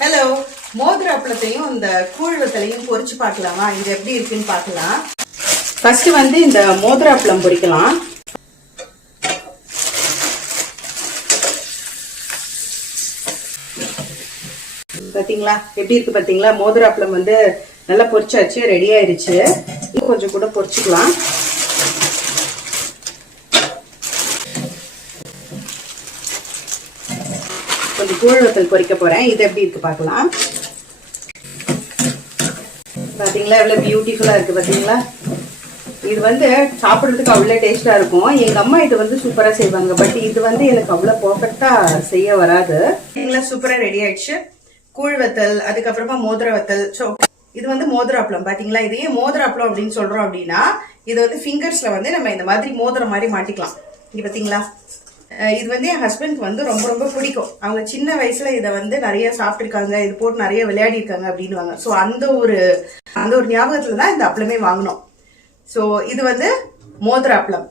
Hello, மோதிர அப்பளத்தையும் இந்த கூழ் வத்தலையும் பொரிச்சு பார்க்கலாமா? இது எப்படி இருக்குன்னு பார்க்கலாம். ஃபர்ஸ்ட் வந்து இந்த மோதிர அப்பளம் பொரிக்கலாம். பாத்தீங்களா எப்படி இருக்கு? பாத்தீங்களா மோதிர அப்பளம் வந்து நல்லா பொரிச்சாச்சு, ரெடி ஆயிருச்சு. இன்னும் கொஞ்சம் கூட பொரிச்சுக்கலாம். கொஞ்சம் கூழ் வத்தல் பொரிக்க போறேன். இது எப்படி இருக்கு பார்க்கலாம். பாத்தீங்களா எவ்வளவு பியூட்டிஃபுல்லா இருக்கு பாத்தீங்களா. இது வந்து சாப்பிடுறதுக்கு அவ்வளவு டேஸ்டா இருக்கும். எங்க அம்மா இது வந்து சூப்பரா செய்வாங்க. பட் இது வந்து எனக்கு அவ்வளவு பெர்ஃபெக்ட்டா செய்ய வராது. சூப்பரா ரெடி ஆயிடுச்சு. கூழ் வத்தல், அதுக்கப்புறமா மோதிர வத்தல். இது வந்து மோதிர அப்பளம். பாத்தீங்களா, இது ஏன் மோதிர அப்பளம் அப்படின்னு சொல்றோம் அப்படின்னா, இது வந்து ஃபிங்கர்ஸ்ல வந்து நம்ம இந்த மாதிரி மோதிர மாதிரி மாட்டிக்கலாம். இது பாத்தீங்களா, இது வந்து என் ஹஸ்பண்ட்க்கு வந்து ரொம்ப ரொம்ப பிடிக்கும். அவங்க சின்ன வயசுல இதை வந்து நிறைய சாப்பிட்டுருக்காங்க, இது போட்டு நிறைய விளையாடி இருக்காங்க அப்படின்னுவாங்க. ஸோ அந்த ஒரு ஞாபகத்துல தான் இந்த அப்பளமே வாங்கினோம். ஸோ இது வந்து மோதிர அப்பளம்.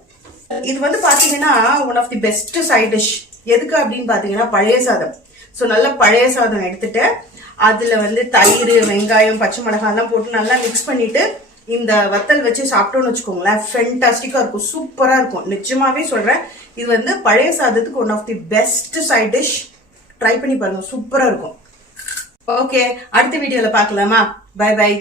இது வந்து பாத்தீங்கன்னா one of the best side dish. எதுக்கு அப்படின்னு பாத்தீங்கன்னா பழைய சாதம். ஸோ நல்லா பழைய சாதம் எடுத்துட்டு அதுல வந்து தயிர், வெங்காயம், பச்சை மிளகாய் எல்லாம் போட்டு நல்லா மிக்ஸ் பண்ணிட்டு இந்த வத்தல் வச்சு சாப்பிட்டோம்னு வச்சுக்கோங்களேன், ஃபென்டாஸ்டிக்கா இருக்கும், சூப்பரா இருக்கும். நிஜமாவே சொல்றேன், இது வந்து பழைய சாதத்துக்கு one of the best side dish. Try பண்ணி பாருங்க, சூப்பரா இருக்கும். ஓகே, அடுத்த வீடியோல பார்க்கலாமா? Bye by.